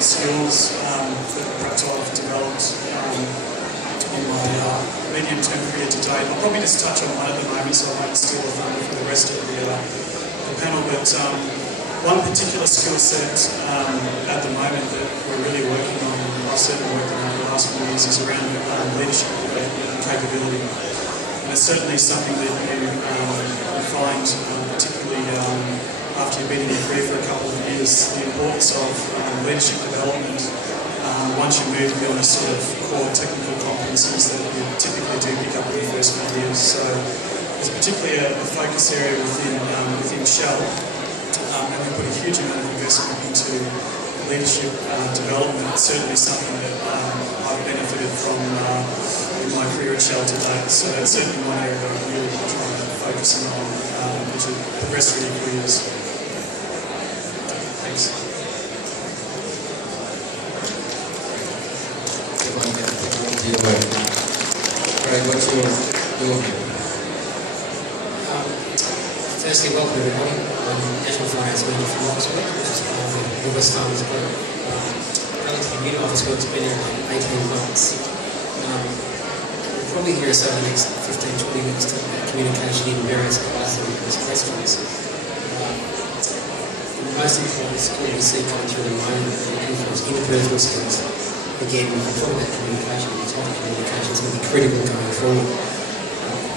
different skills that perhaps I've developed in my medium-term career to date. I'll probably just touch on one at the moment, so I won't steal the thunder for the rest of the panel. But one particular skill set at the moment that we're really working on, and I've certainly worked on over the last few years, is around leadership and capability. And it's certainly something that you find, particularly after you've been in your career for a couple of years, the importance of leadership development once you move beyond the sort of core technical competencies that you typically do pick up in the first few years. So there's particularly a focus area within Shell, and we put a huge amount of investment into leadership development. It's certainly something that I've benefited from in my career at Shell to date. So it's certainly one area that I'm really trying to focus on as you progress through your careers. Thanks. Craig, what's your view? Firstly, welcome everybody. I'm National Finance Manager from Office Work, which is part of the West Farmers Group. Relatively new to Office Work, it's been here for 18 months. We'll probably hear us over the next 15-20 minutes talk about communication in various capacities and questions. The most important skill we see coming through the moment is interpersonal skills. Again, when we talk about communication, the topic of communication is going to be critical going forward.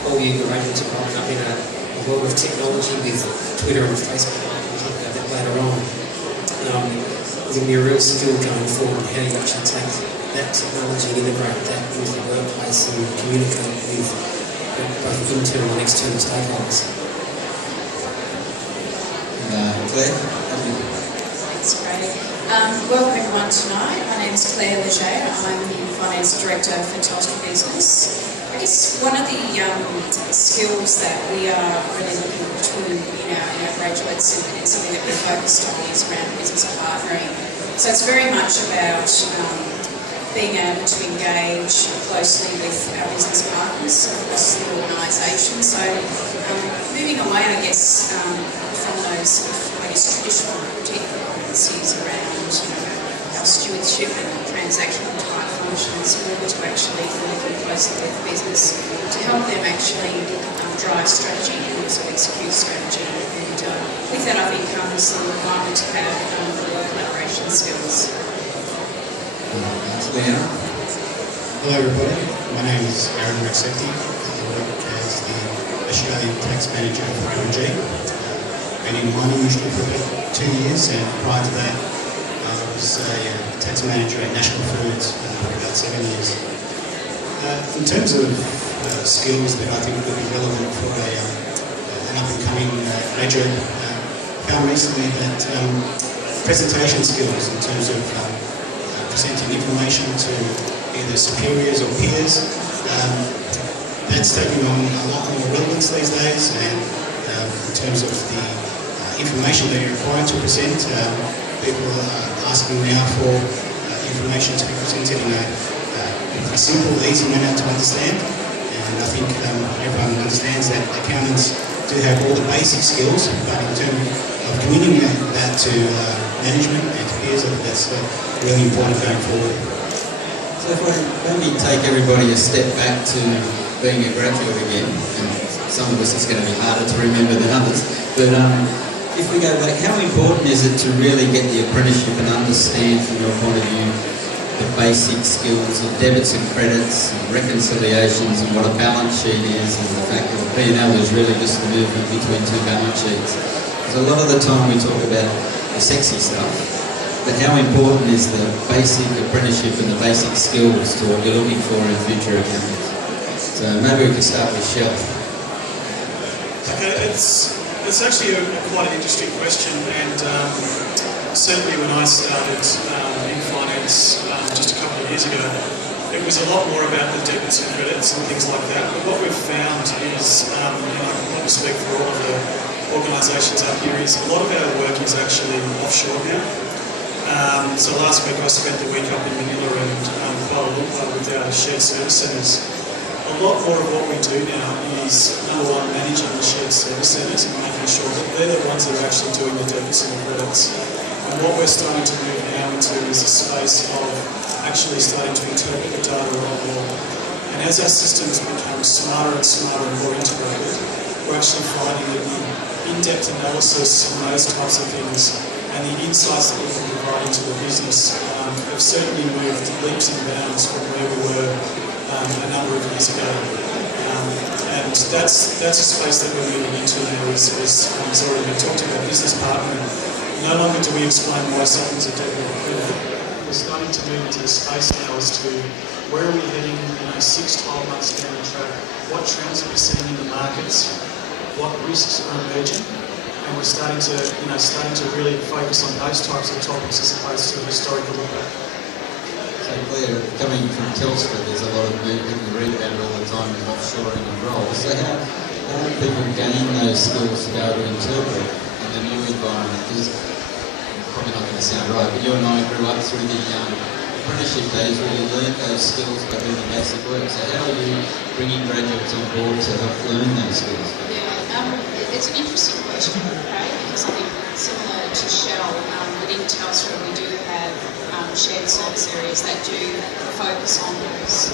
All you graduates are growing up in a world of technology with Twitter and Facebook. We'll talk about that later on. It's going to be a real skill going forward how you actually take that technology and integrate that into the workplace and communicate with both internal and external stakeholders. Claire? Thanks, Craig. Welcome everyone tonight. My name is Claire Leger. I'm the Finance Director for Telstra Business. I guess one of the skills that we are really looking to in our graduates and something that we're focused on is around business partnering. So it's very much about being able to engage closely with our business partners across the organisation. So moving away, I guess, from those, traditional technical competencies around, our stewardship and transactional type functions, more to actually working closely with the business to help them actually drive strategy and also execute strategy. And with that, I think comes the requirement to have the work collaboration skills. Hello everybody, my name is Aaron Rexecti. I work as the Australian Tax Manager for LNG. Been in the mining industry for about 2 years, and prior to that I was a tax manager at National Foods for about 7 years. In terms of skills that I think would be relevant for an up-and-coming graduate, found recently that presentation skills in terms of presenting information to either superiors or peers, that's taking on a lot more relevance these days, and in terms of the information that you're required to present, people are asking now for information to be presented in a simple, easy manner to understand, and I think everyone understands that accountants do have all the basic skills, but in terms of communicating that to management and to peers, I think that's really important going forward. So if I maybe take everybody a step back to being a graduate again, and some of us it's going to be harder to remember than others, but if we go back, how important is it to really get the apprenticeship and understand from your point of view the basic skills of debits and credits and reconciliations and what a balance sheet is, and the fact that P&L is really just the movement between two balance sheets? Because a lot of the time we talk about the sexy stuff, but how important is the basic apprenticeship and the basic skills to what you're looking for in future accountants? So maybe we can start with Shell. Okay, it's actually quite an interesting question, and certainly when I started in finance just a couple of years ago, it was a lot more about the debits and credits and things like that. But what we've found is, and I can probably speak for all of the organisations up here, is a lot of our work is actually offshore now. So last week I spent the week up in Manila and Kuala Lumpur with our shared service centres. A lot more of what we do now is, number one, managing the shared service centres and making sure that they're the ones that are actually doing the deficit and credits. And what we're starting to move now into is the space of actually starting to interpret the data a lot more. And as our systems become smarter and smarter and more integrated, we're actually finding that the in-depth analysis on those types of things and the insights that we can provide into the business have certainly moved leaps and bounds from where we were a number of years ago. And that's a space that we're moving into now, as has already been talked about, business partnering. No longer do we explain why something's a debit or credit. We're starting to move into the space now as to where are we heading 6-12 months down the track, what trends are we seeing in the markets, what risks are emerging, and we're starting to really focus on those types of topics as opposed to a historical look back. So Claire, coming from Telstra, there's a lot of movement, you read about it all the time, in offshoring of roles. So how do people gain those skills to be able to interpret in the new environment? Because probably not going to sound right, but you and I grew up through the apprenticeship days where you learned those skills by doing the basic work. So how are you bringing graduates on board to help learn those skills? Yeah, it's an interesting question, okay? Because I think similar to Shell, within Telstra we do have shared service areas that do focus on those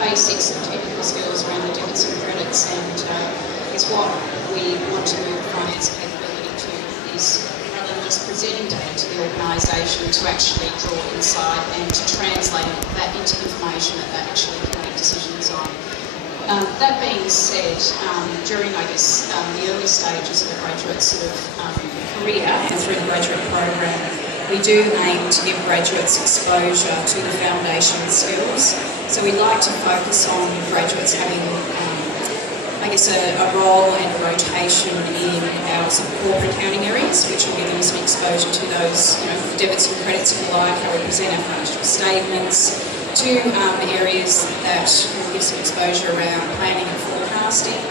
basics and technical skills around the debits and credits, and I guess what we want to move finance capability to is rather than just presenting data to the organisation, to actually draw insight and to translate that into information that they actually can make decisions on. That being said, during the early stages of a graduate career and through the graduate program, we do aim to give graduates exposure to the foundation skills. So we like to focus on graduates having, a role and a rotation in our corporate accounting areas, which will give them some exposure to those, debits and credits, if you like, how we present our financial statements, to areas that will give some exposure around planning and forecasting,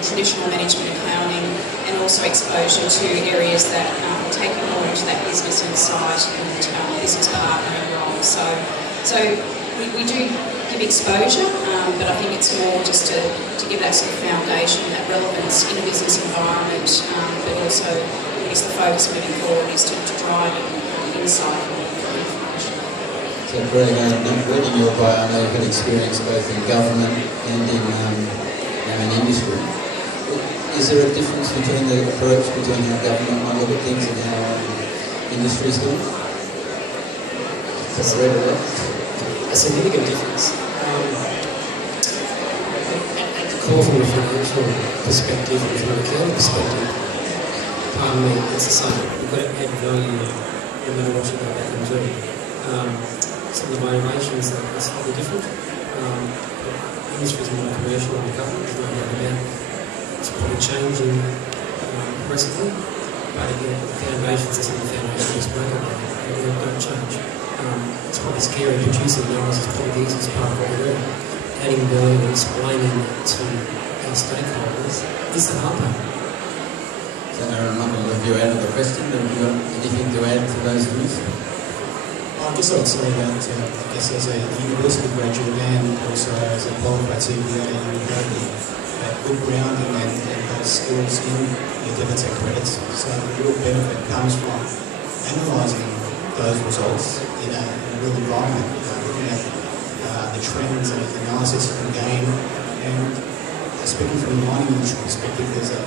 traditional management accounting, and also exposure to areas that take more into that business insight and business partnering role. So we do give exposure, but I think it's more just to give that sort of foundation, that relevance in a business environment, but also the focus moving forward is to drive insight and information. So Greg, reading your bio, I know you've had experience both in government and in industry. Is there a difference between the approach between how government might look at things and how industry is doing? Have I read it right? A significant difference. At the core from a financial perspective and from an accounting perspective, it's the same. You've got to add value no matter what you go back and do. Some of the motivations are slightly different. Industry is more commercial and government is not about. It's probably changing progressively, but again, the foundations are some of the foundations we spoke about. They don't change. It's probably scary. Producing numbers is probably the easiest part of what we do. Adding value and explaining to our stakeholders is the hard part. So Aaron, I'm not going to leave you out of the question, but have you got anything to add to those views? I guess I would say that, as a university graduate and also as a qualified CPA, you have the good grounding and those skills in your debits and credits. So the real benefit comes from analysing those results in a real environment, looking at the trends and the analysis you can gain. And speaking from the mining industry perspective, there's a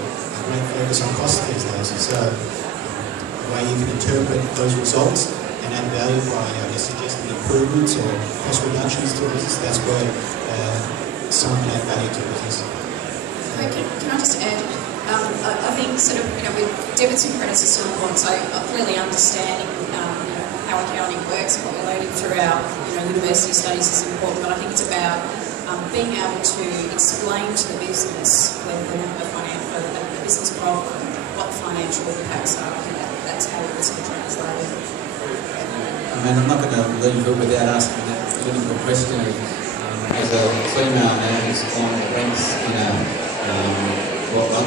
great focus on cost these days. So the way you can interpret those results and add value by, suggesting improvements or cost reductions to a business, that's where someone can add value to a business. Can I just add, I think with debits and credits is so important, so clearly understanding how accounting works and what we're learning through our university studies is important, but I think it's about being able to explain to the business when a business problem, what the financial impacts are. I think that's how it's translated. I'm not going to leave it without asking that critical question. As a female now who's on ranks in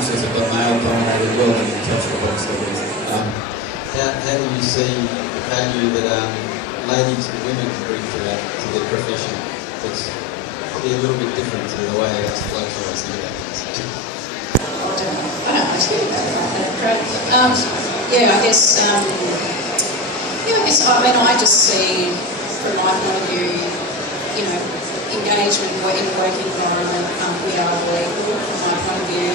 youngsters have got male-dominated world in the Telstra box stories. How do you see the value that ladies and women can bring to their profession that's probably a little bit different to the way it's flows for us nowadays? I don't actually know about that. I guess Yeah, I just see, from my point of view, engagement in a work environment, we are all equal. From my point of view,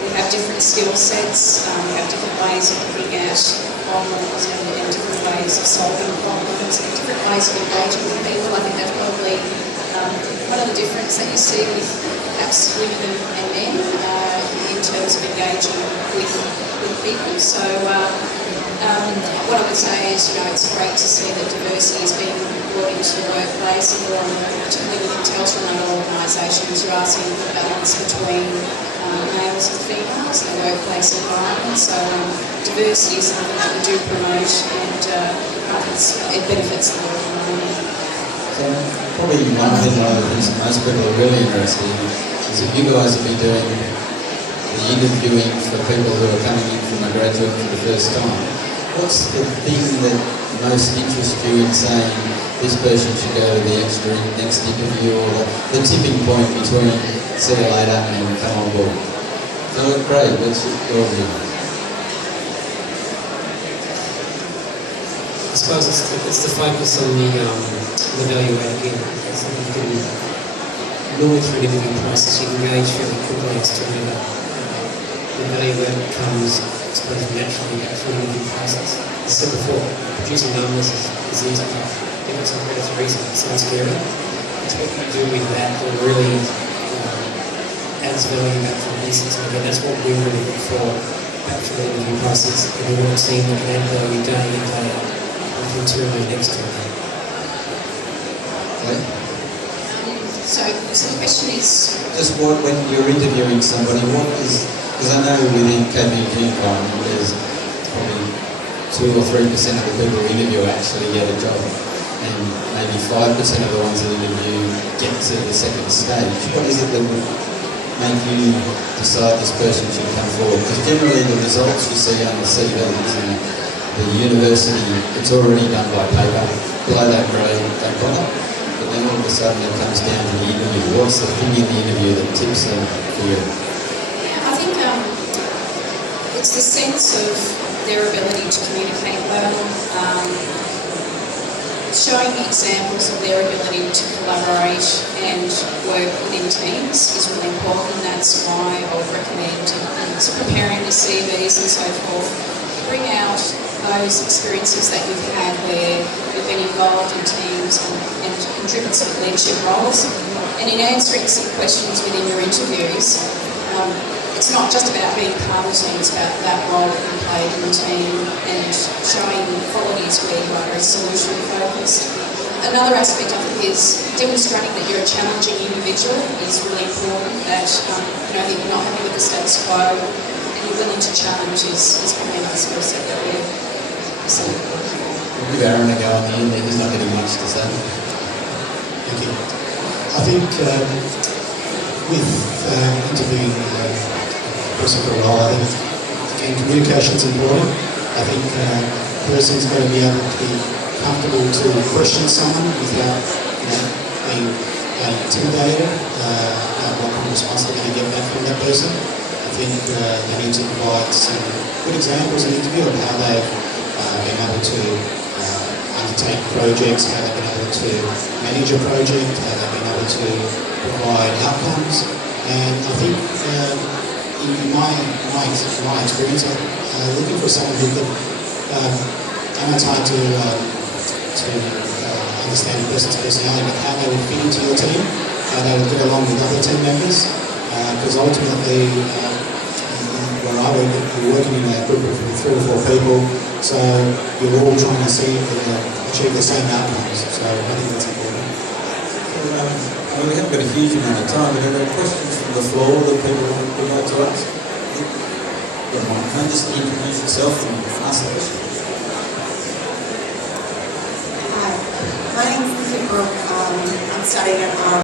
we have different skill sets, we have different ways of looking at problems and different ways of solving problems and different ways of engaging with people. I think that's probably one of the differences that you see with perhaps women and men in terms of engaging with people. So what I would say is, it's great to see that diversity is being brought into the workplace, and particularly within Telstra and other organisations, you are seeing a balance between males and females in the workplace environment. So diversity is something that we do promote, and it benefits the work environment. So probably one thing I think most people are really interested in is if you guys will be doing the interviewing for people who are coming in from a graduate for the first time. What's the thing that most interests you in saying this person should go to the next interview, or the tipping point between see you later and come on board? So Craig, what's your view? I suppose it's the focus on the value add again. It's something you can normally through an interview process, you can gauge fairly quickly as to whether the value add comes, I suppose, naturally through an interview process. As I said before, producing numbers is easy, but if it's not it's reason, it sounds scary. It's what you do with that that really adds value back to the business. And again, that's what we really look for back from the interview process. And we want a team that can add value day in, day out, internally next to it. So the question is... Just when you're interviewing somebody, what is... Because I know within KPMG environment, there's probably 2 or 3% of the people who interview actually get a job, and maybe 5% of the ones that interview get to the second stage. What is it that would make you decide this person should come forward? Because generally the results you see on the CVs and the university, it's already done by paper, below that grade, don't bother. But then all of a sudden it comes down to the interview. What's the thing in the interview that tips them for you? Yeah, I think it's the sense of their ability to communicate well, showing examples of their ability to collaborate and work within teams is really important. That's why I would recommend preparing your CVs and so forth. Bring out those experiences that you've had where you've been involved in teams and driven some leadership roles. And in answering some questions within your interviews, it's not just about being part of the team, it's about that role that you played in the team and showing qualities where you are very solution focused. Another aspect I think is demonstrating that you're a challenging individual is really important, that that you're not happy with the status quo and you're willing to challenge is probably another skill set that we're seeing. We'll give Aaron a go on the end there, he's not getting much to say. Thank you. I think with interviewing person for a role, I think again communication is important. I think the person's got to be able to be comfortable to question someone without being intimidated about what kind of response they're going to get back from that person. I think they need to provide some good examples in the interview of how they've been able to undertake projects, how they've been able to manage a project, how they've been able to provide outcomes. And I think in my experience, looking for someone who could, I know it's hard to understand a person's personality, but how they would fit into your team, how they would get along with other team members, because ultimately, where I work, you're working in a group of 3 or 4 people, so you're all trying to achieve the same outcomes, so I think that's important. We haven't got a huge amount of time, but are there questions from the floor that people would like to ask? Can I just introduce yourself and ask the question? Hi, my name is Lucy Brooke. I'm studying at